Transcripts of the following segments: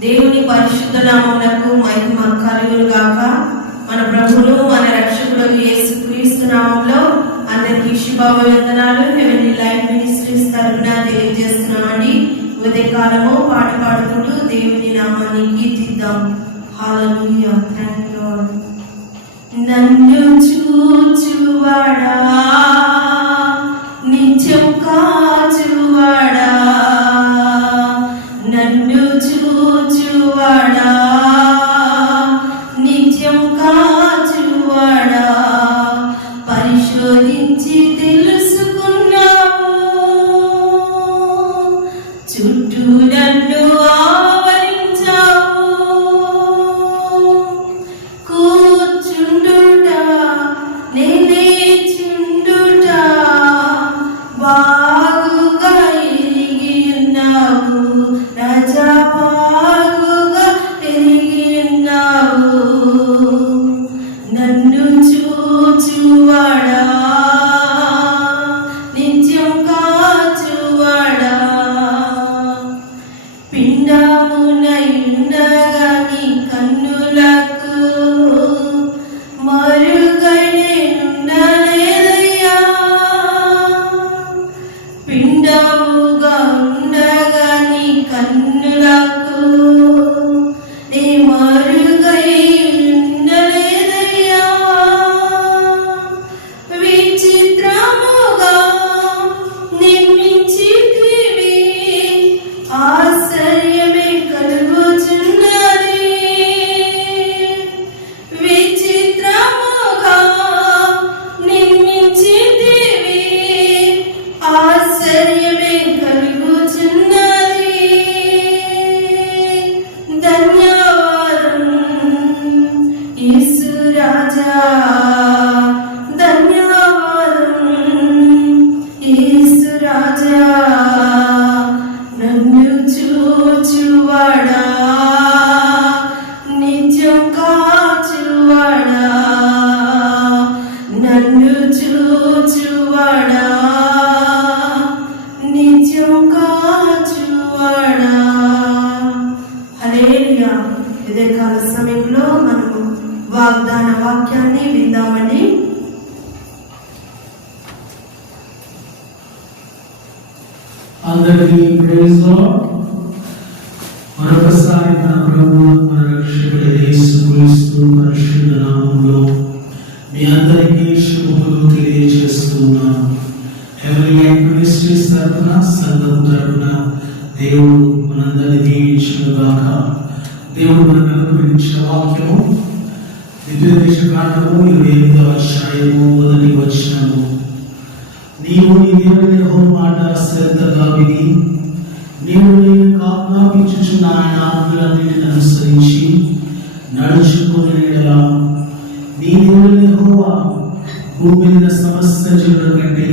దేవుని పరిశుద్ధ నామములకు మహిమ కలుగును గాక. మన ప్రభువును మన రక్షకుడు యేసు క్రీస్తు నామంలో అందరికీ శుభాభివందనాలు. హెవెన్లీ లైఫ్ మినిస్ట్రీస్ తరఫున తెలియజేస్తున్నామండి. ఉదయ కాలము పాట పాడుకుంటూ దేవుని నామాన్ని కీర్తిద్దాం. హల్లెలూయా థ్యాంక్ యూ నన్ను చూచువాడ? నన్ను చూచువాడా నిత్యం కాచువాడా హల్లెలూయా ఇదే కాల సమయంలో మనము వాగ్దాన వాక్యాన్ని విందామండి అందరికీ ప్రైజ్ లార్డ్ మరొకసారి మన ప్రభు వాక్యము విద్యుదేశ కాండము ఇరవై ఎనిమిదవ అధ్యాయము మొదటి వచనము. నీవు నీ దేవుని యెహోవా మాట శ్రద్ధగా విని నీవు నేను ఆజ్ఞాపించుచున్న ఆయన ఆజ్ఞలన్నిటిని అనుసరించి నడుచుకుని నీ దేవుని హోవా భూమి మీద సమస్త జీవుల కంటే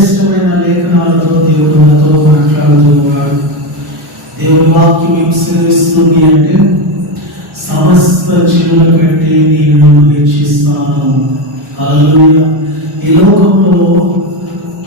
శ్రేష్టమైన లేఖనాలతో దేవుడు మనతో మాట్లాడుతూ ఉన్నాడు. దేవుని వాక్యం ఏం సెలవిస్తుంది అంటే సమస్త జీవుల కంటే నేను వీక్షిస్తాను ఈ లోకంలో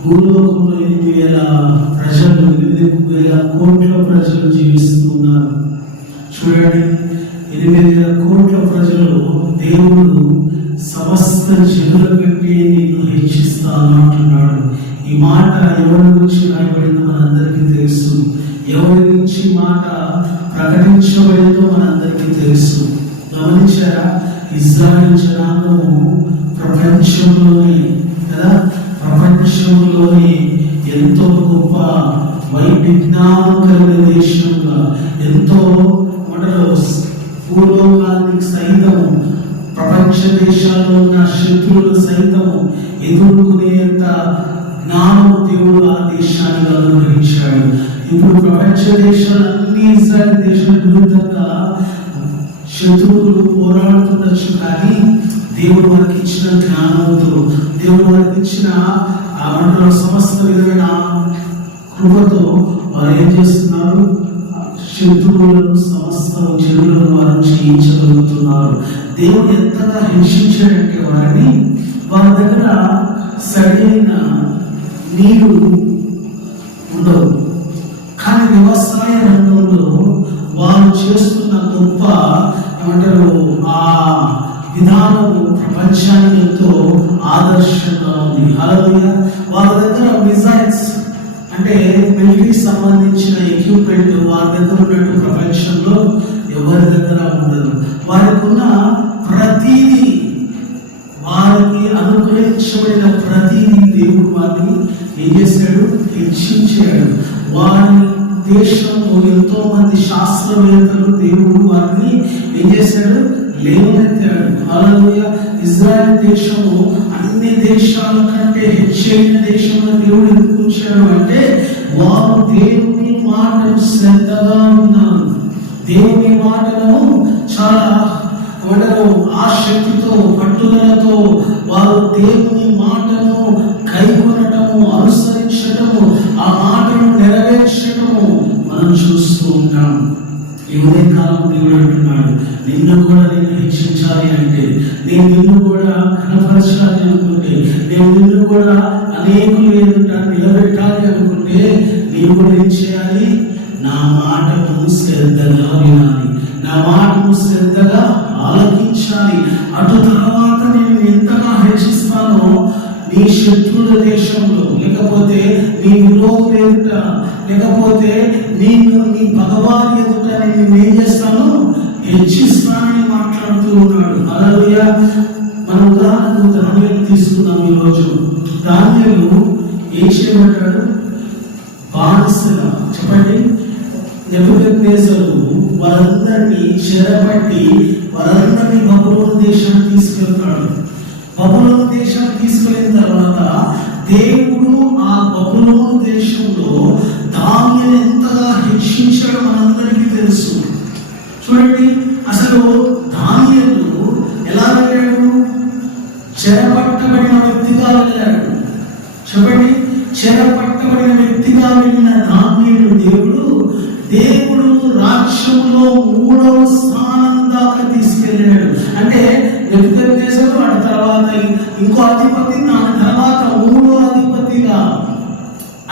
భూలోకంలో ఎనిమిది వేల ప్రజలు ఎనిమిది వేల కోట్ల ప్రజలు జీవిస్తున్నారు చూడండి ఎనిమిది వేల కోట్ల ప్రజలు దేవుడు సమస్త జనుల కంటే నేను హెచ్చిస్తాను ఈ మాట ఎవరి గురించి రాయబడిందో మనందరికీ తెలుసు. ఎవరి నుంచి మాట ప్రకటించబడిందో మనందరికీ తెలుసు. గమనించారా? ఇజ్రాయెల్ జనాంగము ప్రపంచంలోనే కదా? ప్రపంచంలోనే ఎంతో గొప్ప వైవిజ్ఞానం కలిగిన దేశంగా ఎంతో మనలో భూలోకానికి సైతము ప్రపంచ దేశాల్లో ఉన్న శత్రువులు సైతము ఎదుర్కొనేంత జ్ఞానము దేవుడు ఆ దేశాన్ని అనుగ్రహించాడు. ఇప్పుడు ప్రపంచ దేశాలన్నీ ఇస్రాయల్ దేశం విరుద్ధంగా శత్రువులు పోరాడుతుండొచ్చు కానీ దేవుడు వారికి ఇచ్చిన జ్ఞానంతో దేవుడు మనకి ఇచ్చిన ఆ మనలో సమస్త విధమైన కృపతో వారు ఏం చేస్తున్నారు? శత్రువులను సమస్త జనులను వారు జయించగలుగుతున్నారు. దేవుడు ఎంతగా హెచ్చించాడంటే వారిని? వారి దగ్గర సరైన నీరు ఉండవు కానీ వ్యవసాయ రంగంలో వారు చేస్తున్న గొప్ప ఏమంటారు ఆ విధానము ప్రపంచానికి ఎంతో ఆదర్శంగా ఉంది. అలాగే వాళ్ళ దగ్గర మిజైల్స్ అంటే మిలిటరీ సంబంధించిన ఎక్విప్మెంట్ వారి దగ్గర ఉన్నట్టు ప్రపంచంలో ఎవరి దగ్గర ఉండదు. వారికి ఉన్న ప్రతిదీ దేవుడు వారిని ఏం చేశాడు? హెచ్చించాడు. వారి దేశంలో ఎంతో మంది శాస్త్రవేత్తలు దేవుడు వారిని ఏం చేశాడు? లేవనెత్తాడు. అలాగే ఇజ్రాయెల్ దేశము అన్ని దేశాల కంటే హెచ్చైన దేశంలో దేవుడు ఎందుకు ఉంచాడు అంటే వారు దేవుని మాటను శ్రద్ధగా ఉన్నారు దేవుని మాటలను చాలా ఆ ఆసక్తితో పట్టుదలతో వారు దేవుని మాటను కైకొనటము అనుసరించటము ఆ మాటను నెరవేర్చటము మనం చూస్తూ ఉంటాం. ఈ ఉదయకాలం దేవుడు అంటున్నాడు నిన్ను కూడా నేను హెచ్చించాలి అంటే నేను నిన్ను కూడా కనపరచాలి అనుకుంటే నేను నిన్ను కూడా అనేకులు ఎదుట నిలబెట్టాలి అనుకుంటే నీవు కూడా ఏం చేయాలి? నా మాటను శ్రద్ధగా వినాలి. నా మాటను శ్రద్ధగా ఆలకించాలి. అటు తర్వాత నేను ఎంతగా నీ శత్రుల దేశంలో లేకపోతే నీ విరోధుల ఎదుట లేకపోతే నేను నీ భగవాన్ ఎదుట నేను ఏం చేస్తాను? హెచ్చిస్తానని మాట్లాడుతూ ఉన్నాడు. అలలుయ మన ఉదాహరణకు ధాన్యాలు తీసుకున్నాం ఈరోజు ధాన్యాలు ఏం చేయమంటాడు? బానిసల చెప్పండి. నెబుకద్నేజరు వారందరినీ చెరపట్టి వారందరినీ బబులోని దేశానికి తీసుకెళ్తాడు. బబులోను దేశం తీసుకెళ్ళిన తర్వాత దేవుడు ఆ బబులోను దేశంలో ధాన్యం ఎంతగా హెచ్చించడం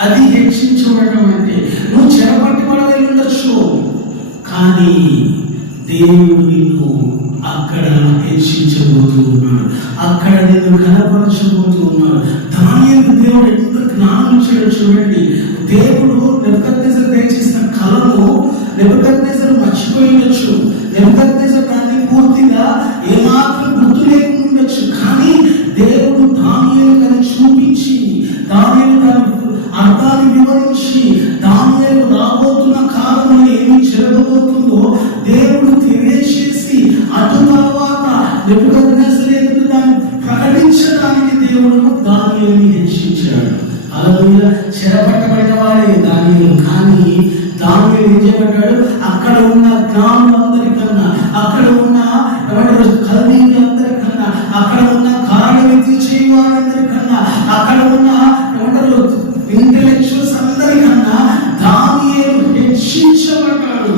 అది హెచ్చించబడటం అంటే నువ్వు చెరపట్టబడ ఉండొచ్చు. కానీ దేవుడు చెరపట్టబడిన వాడే దానిలో కానీ దాని ఏం చేయబడ్డాడు? అక్కడ ఉన్న జ్ఞానులందరికన్నా అక్కడ ఉన్న ఏమంటారు అక్కడ ఉన్న కారణ విద్య చేయవారందరికన్నా అక్కడ ఉన్న ఏమంటారు ఇంటలెక్చువల్స్ అందరికన్నా దానియేలు హెచ్చించబడ్డాడు.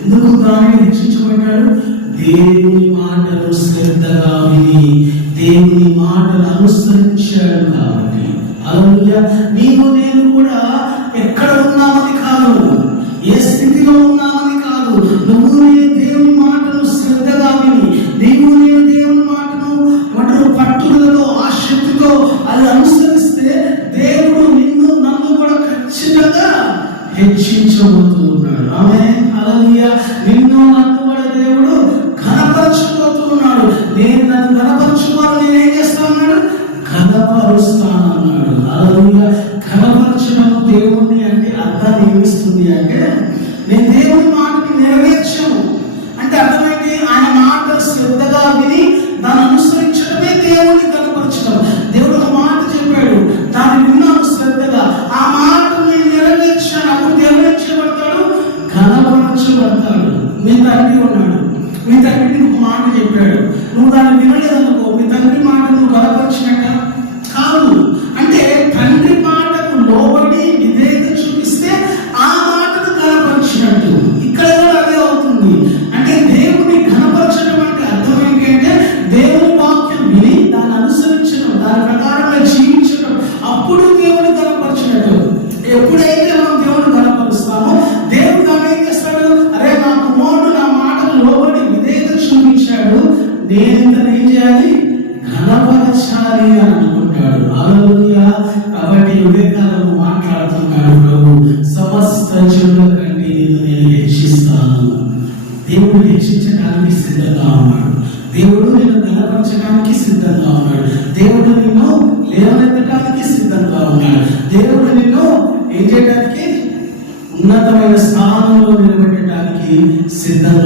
ఎందుకు దానిని హెచ్చించబడ్డాడు? దేవుని మాటలు శ్రద్ధగా విని దేవుని కాబట్టి నీవు నేను కూడా ఎక్కడ ఉన్నామని కాదు ఏ స్థితిలో ఉన్నామని కాదు నువ్వు నేను దేవుని మాటను శ్రద్ధగా విని నీవు నేను దేవుని మాటను మాటలు పట్టుదలతో శక్తితో అది అనుసరిస్తే దేవుడు నిన్ను నన్ను కూడా ఖచ్చితంగా హెచ్చించబోతున్నాడు ఆమె అలలియ నిన్ను నన్ను కూడా దేవుడు ఘనపరచబోతూ నేను నన్ను ఘనపరచుకోవాలి నేను చేస్తా ఉన్నాడు? ఘనపరుస్తానన్నాడు అలలియ ఘనపరచడం దేవుణ్ణి అంటే అర్థాన్ని ఏమిస్తుంది అంటే నేను దేవుణ్ణి కాబట్టి మాట్లాడుతున్నాడు ప్రభు సమస్త చెడుల కంటే నిన్ను నేను హెచ్చిస్తాను. దేవుడు హెచ్చించడానికి సిద్ధంగా ఉన్నాడు. దేవుడు నిన్ను గణపరచడానికి సిద్ధంగా ఉన్నాడు. దేవుడు నిన్ను లేవనెత్తడానికి సిద్ధంగా ఉన్నాడు. దేవుడు నిన్ను ఏం చేయడానికి? ఉన్నతమైన స్థానంలో నిలబెట్టడానికి సిద్ధంగా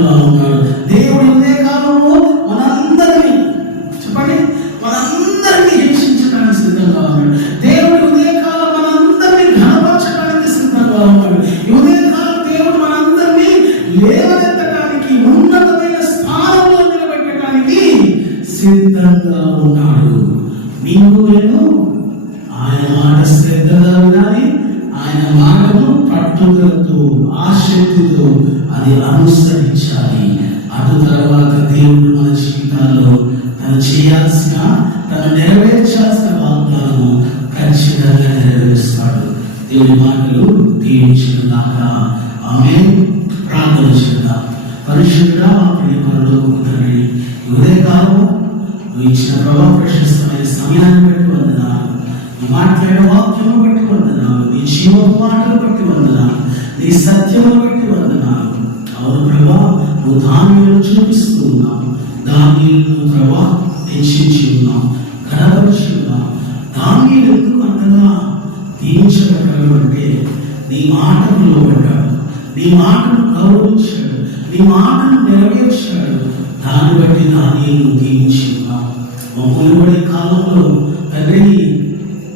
అది అనుసరించాలి. అటు తర్వాత దేవుడు మన జీవితాల్లో తను చేయాల్సిన తను నెరవేర్చాల్సిన వాగ్దానం ఖచ్చితంగా నెరవేరుస్తాడు. దేవుని మాటలు దీవించిన దాకా ఆమె ప్రార్థన చేద్దాం. పరిశుద్ధ ప్రియ పరలోకపు తండ్రి ఈ ఉదయకాలము నువ్వు ఇచ్చిన ప్రభావ ప్రశస్తమైన సమయాన్ని బట్టి వందనాలు. నువ్వు మాట్లాడిన వాక్యము బట్టి వందనాలు. నీ జీవపు మాటలు బట్టి వందనాలు. నీ సత్యము బట్టి వందనాలు. నువ్వు దానిలో చూపిస్తూ ఉన్నావు దానిలో ప్రభా హెచ్చించి ఉన్నావు కనపరిచి ఉన్నావు దాన్ని ఎందుకు అంతగా దీవించబడ్డాడు అంటే నీ మాటను లోబడ్డాడు నీ మాటను గౌరవించాడు. నీ మాటను నెరవేర్చాడు. దాన్ని బట్టి దాన్ని నువ్వు దీవించి ఉన్నావు మమ్మల్ని కాలంలో తండ్రి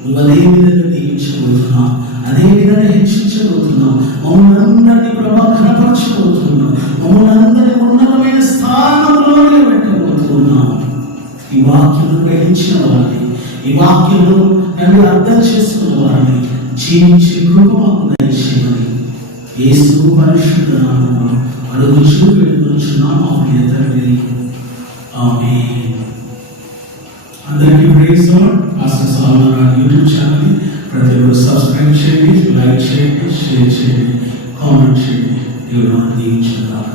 నువ్వు అదే విధంగా దీవించబోతున్నావు అదే విధంగా హెచ్చించబోతున్నావు. మమ్మల్ని అందరినీ ప్రభా కనపరచబోతున్నావు. మమ్మల్ని ఈ వాక్యం గ్రహించిన వారిని ఈ వాక్యం నన్ను అర్థం చేసుకున్న వారిని జీవించే కృప మాకు దయచేయమని. యేసు పరిశుద్ధ నామములో అడుగుచూ ప్రియ తండ్రి. అందరికీ యూట్యూబ్ ఛానల్ ప్రతి ఒక్కరు సబ్స్క్రైబ్ చేయండి లైక్ చేయండి షేర్ చేయండి కామెంట్ చేయండి. దేవుడు దీవించుగాక